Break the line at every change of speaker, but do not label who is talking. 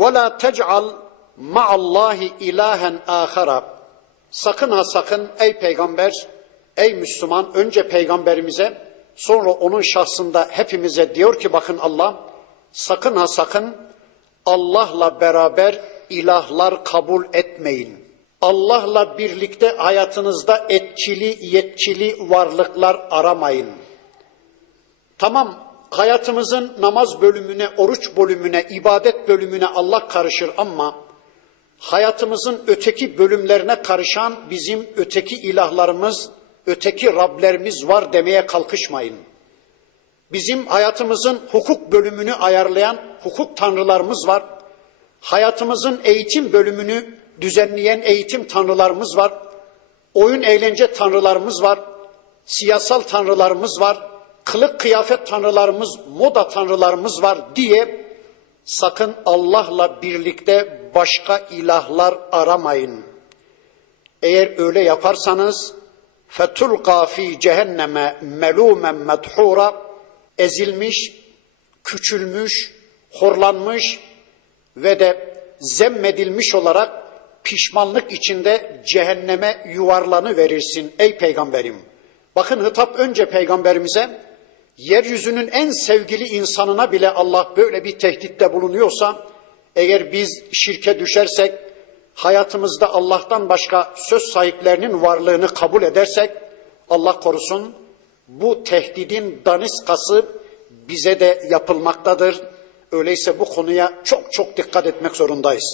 وَلَا تَجْعَلْ مَعَ اللّٰهِ اِلَٰهًا آخَرًا Sakın ha sakın ey peygamber, ey Müslüman önce peygamberimize sonra onun şahsında hepimize diyor ki bakın Allah sakın ha sakın Allah'la beraber ilahlar kabul etmeyin. Allah'la birlikte hayatınızda etkili, yetkili varlıklar aramayın. Tamam hayatımızın namaz bölümüne, oruç bölümüne, ibadet bölümüne Allah karışır ama hayatımızın öteki bölümlerine karışan bizim öteki ilahlarımız, öteki Rablerimiz var demeye kalkışmayın. Bizim hayatımızın hukuk bölümünü ayarlayan hukuk tanrılarımız var. Hayatımızın eğitim bölümünü düzenleyen eğitim tanrılarımız var. Oyun eğlence tanrılarımız var. Siyasal tanrılarımız var. Kılık kıyafet tanrılarımız, moda tanrılarımız var diye sakın Allah'la birlikte başka ilahlar aramayın. Eğer öyle yaparsanız fetulqa fi cehenneme melumen medhura ezilmiş, küçülmüş, horlanmış ve de zemmedilmiş olarak pişmanlık içinde cehenneme yuvarlanı verirsin ey peygamberim. Bakın hitap önce peygamberimize yeryüzünün en sevgili insanına bile Allah böyle bir tehditte bulunuyorsa eğer biz şirke düşersek hayatımızda Allah'tan başka söz sahiplerinin varlığını kabul edersek Allah korusun bu tehdidin daniskası bize de yapılmaktadır. Öyleyse bu konuya çok çok dikkat etmek zorundayız.